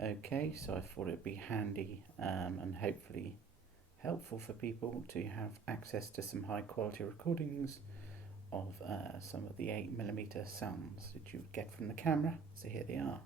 Okay, so I thought it'd be handy and hopefully helpful for people to have access to some high quality recordings of some of the 8mm sounds that you would get from the camera. So here they are.